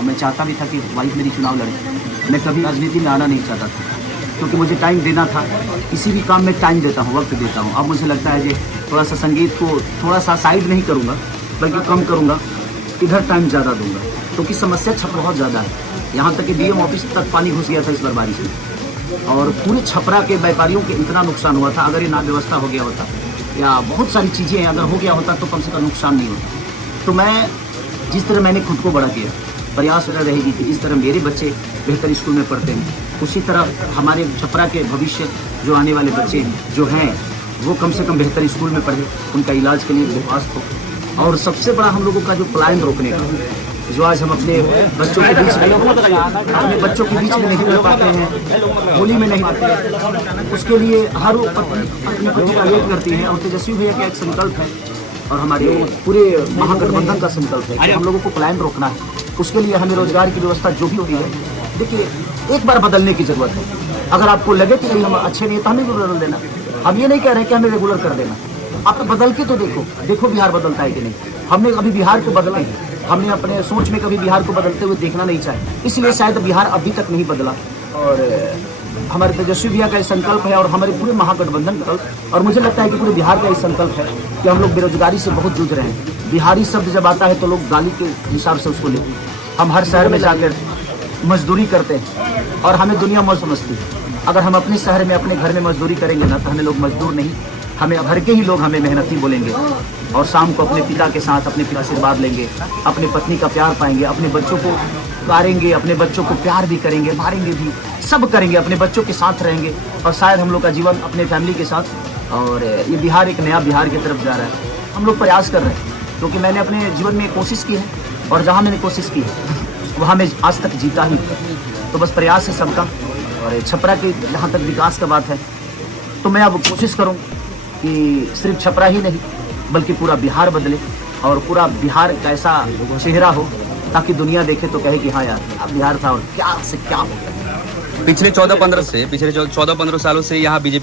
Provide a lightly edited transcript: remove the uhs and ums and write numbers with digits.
मैं चाहता भी था कि वाइफ मेरी चुनाव लड़े। मैं कभी राजनीति में आना नहीं चाहता था क्योंकि मुझे टाइम देना था। किसी भी काम में टाइम देता हूँ, वक्त देता हूँ। अब मुझे लगता है कि थोड़ा सा संगीत को थोड़ा सा साइड नहीं करूँगा, बल्कि कम करूँगा, इधर टाइम ज़्यादा दूंगा, क्योंकि समस्या बहुत ज़्यादा है। यहाँ तक कि डीएम ऑफिस तक पानी घुस गया था इस बार बारिश में, और पूरे छपरा के व्यापारियों के इतना नुकसान हुआ था। अगर ये ना व्यवस्था हो गया होता या बहुत सारी चीज़ें अगर हो गया होता तो कम से कम नुकसान नहीं होता। तो मैं जिस तरह मैंने खुद को बड़ा किया, प्रयास रहेगी कि इस तरह मेरे बच्चे बेहतर स्कूल में पढ़ते हैं, उसी तरह हमारे छपरा के भविष्य जो आने वाले बच्चे जो हैं वो कम से कम बेहतर स्कूल में पढ़े, उनका इलाज के लिए व्यवस्था हो। और सबसे बड़ा हम लोगों का जो पलायन रोकने का, जो आज हम अपने बच्चों के बीच में नहीं कर पाते हैं, होली में नहीं आते, उसके लिए हर अपनी पत्नी का वेट करती है। और तेजस्वी भैया का एक संकल्प है और हमारे पूरे महागठबंधन का संकल्प है कि हम लोगों को पलायन रोकना है। उसके लिए हमें रोजगार की व्यवस्था जो भी हो रही है, देखिए एक बार बदलने की जरूरत है। अगर आपको लगे कि नहीं हम अच्छे नहीं तो हमें भी बदल देना। हम ये नहीं कह रहे कि हमें रेगुलर कर देना, आप बदल के तो देखो बिहार बदलता है कि नहीं। हमने अभी बिहार को बदला है, हमने अपने सोच में कभी बिहार को बदलते हुए देखना नहीं चाहे, इसलिए शायद बिहार अभी तक नहीं बदला। और हमारे तेजस्वी भैया का संकल्प है और हमारे पूरे महागठबंधन का, और मुझे लगता है कि पूरे बिहार का संकल्प है कि हम लोग बेरोजगारी से बहुत जूझ रहे हैं। बिहारी शब्द जब आता है तो लोग गाली के हिसाब से उसको लेते हैं। हम हर शहर में जाकर मजदूरी करते हैं और हमें दुनिया मौज समझती है। अगर हम अपने शहर में अपने घर में मजदूरी करेंगे ना तो हमें लोग मजदूर नहीं, हमें घर के ही लोग हमें मेहनती बोलेंगे। और शाम को अपने पिता के साथ अपने पिता से आशीर्वाद लेंगे, अपने पत्नी का प्यार पाएंगे, अपने बच्चों को मारेंगे, अपने बच्चों को प्यार भी करेंगे, मारेंगे भी, सब करेंगे, अपने बच्चों के साथ रहेंगे और शायद हम लोग का जीवन अपने फैमिली के साथ। और ये बिहार एक नया बिहार की तरफ जा रहा है। हम लोग प्रयास कर रहे हैं क्योंकि मैंने अपने जीवन में कोशिश की है और जहाँ मैंने कोशिश की है वहाँ मैं आज तक जीता ही। तो बस प्रयास है सबका। और छपरा के जहाँ तक विकास का बात है तो मैं अब कोशिश करूँ कि सिर्फ छपरा ही नहीं बल्कि पूरा बिहार बदले और पूरा बिहार का ऐसा चेहरा हो ताकि दुनिया देखे तो कहे कि हाँ यार अब बिहार था और क्या से क्या हो गया। पिछले 14-15 सालों से यहाँ बीजेपी